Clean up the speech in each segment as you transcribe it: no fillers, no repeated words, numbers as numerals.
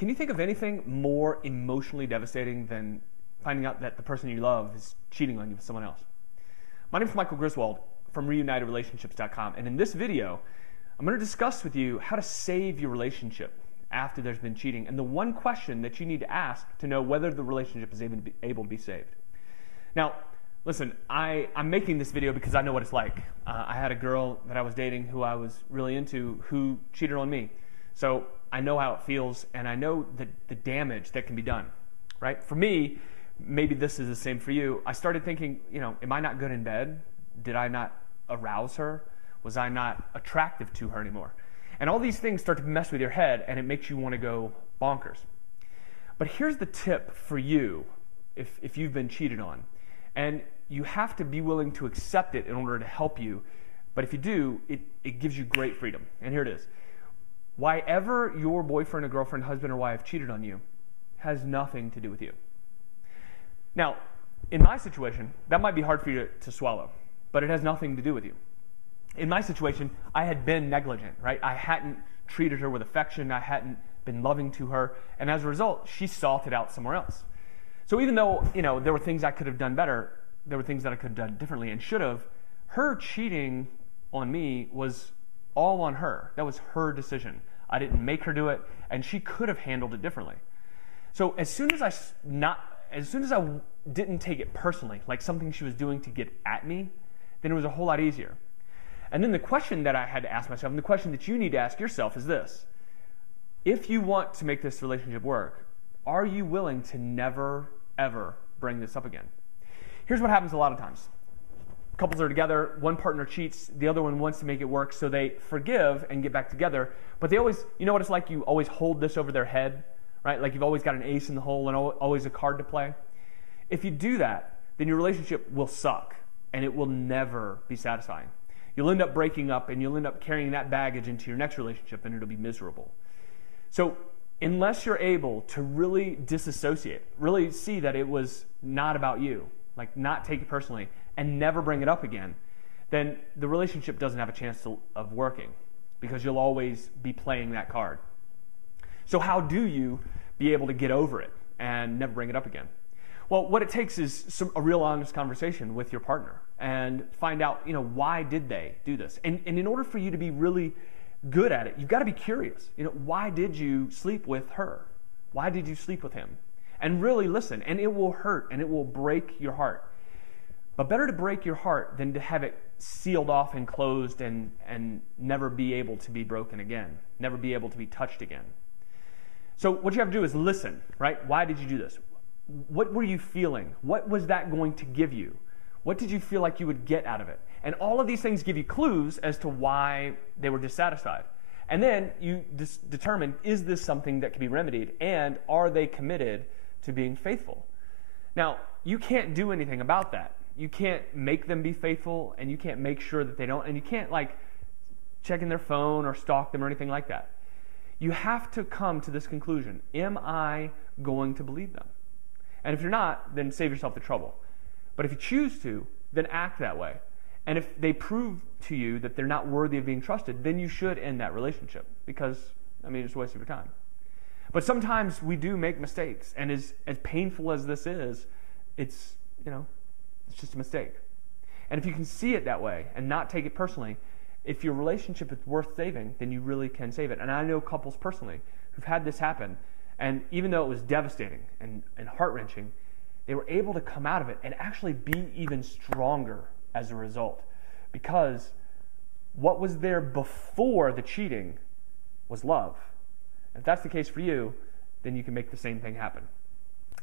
Can you think of anything more emotionally devastating than finding out that the person you love is cheating on you with someone else? My name is Michael Griswold from reunitedrelationships.com, and in this video, I'm going to discuss with you how to save your relationship after there's been cheating, and the one question that you need to ask to know whether the relationship is able to be saved. Now, listen, I'm making this video because I know what it's like. I had a girl that I was dating who I was really into who cheated on me. So I know how it feels, and I know the damage that can be done, right? For me, maybe this is the same for you. I started thinking, am I not good in bed? Did I not arouse her? Was I not attractive to her anymore? And all these things start to mess with your head, and it makes you want to go bonkers. But here's the tip for you if you've been cheated on. And you have to be willing to accept it in order to help you. But if you do, it gives you great freedom. And here it is. Why ever your boyfriend or girlfriend, husband or wife cheated on you has nothing to do with you. Now, in my situation, that might be hard for you to swallow, but it has nothing to do with you. In my situation, I had been negligent, right? I hadn't treated her with affection. I hadn't been loving to her. And as a result, she sought it out somewhere else. So even though, there were things I could have done better, there were things that I could have done differently and should have, her cheating on me was all on her. That was her decision. I didn't make her do it, and she could have handled it differently. So as soon as I didn't take it personally, like something she was doing to get at me, then it was a whole lot easier. And then the question that I had to ask myself, and the question that you need to ask yourself is this: if you want to make this relationship work, are you willing to never, ever bring this up again? Here's what happens a lot of times. Couples are together, one partner cheats, the other one wants to make it work, so they forgive and get back together, but they always, you know what it's like, you always hold this over their head, right? Like you've always got an ace in the hole and always a card to play. If you do that, then your relationship will suck, and it will never be satisfying. You'll end up breaking up, and you'll end up carrying that baggage into your next relationship, and it'll be miserable. So unless you're able to really disassociate, really see that it was not about you, like not take it personally, and never bring it up again, then the relationship doesn't have a chance of working, because you'll always be playing that card. So how do you be able to get over it and never bring it up again? Well, what it takes is a real honest conversation with your partner and find out, why did they do this? And in order for you to be really good at it, you've got to be curious. Why did you sleep with her? Why did you sleep with him? And really listen, and it will hurt and it will break your heart. But better to break your heart than to have it sealed off and closed and never be able to be broken again, never be able to be touched again. So what you have to do is listen, right? Why did you do this? What were you feeling? What was that going to give you? What did you feel like you would get out of it? And all of these things give you clues as to why they were dissatisfied. And then you determine, is this something that can be remedied? And are they committed to being faithful? Now, you can't do anything about that. You can't make them be faithful, and you can't make sure that they don't, and you can't check in their phone or stalk them or anything like that. You have to come to this conclusion: am I going to believe them? And if you're not, then save yourself the trouble. But if you choose to, then act that way. And if they prove to you that they're not worthy of being trusted, then you should end that relationship, because, it's a waste of your time. But sometimes we do make mistakes, and as painful as this is, it's just a mistake. And if you can see it that way and not take it personally, if your relationship is worth saving, then you really can save it. And I know couples personally who've had this happen, and even though it was devastating and heart-wrenching, they were able to come out of it and actually be even stronger as a result, because what was there before the cheating was love. If that's the case for you, then you can make the same thing happen.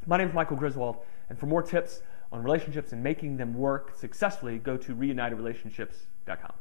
My name is Michael Griswold, and for more tips on relationships and making them work successfully, go to reunitedrelationships.com.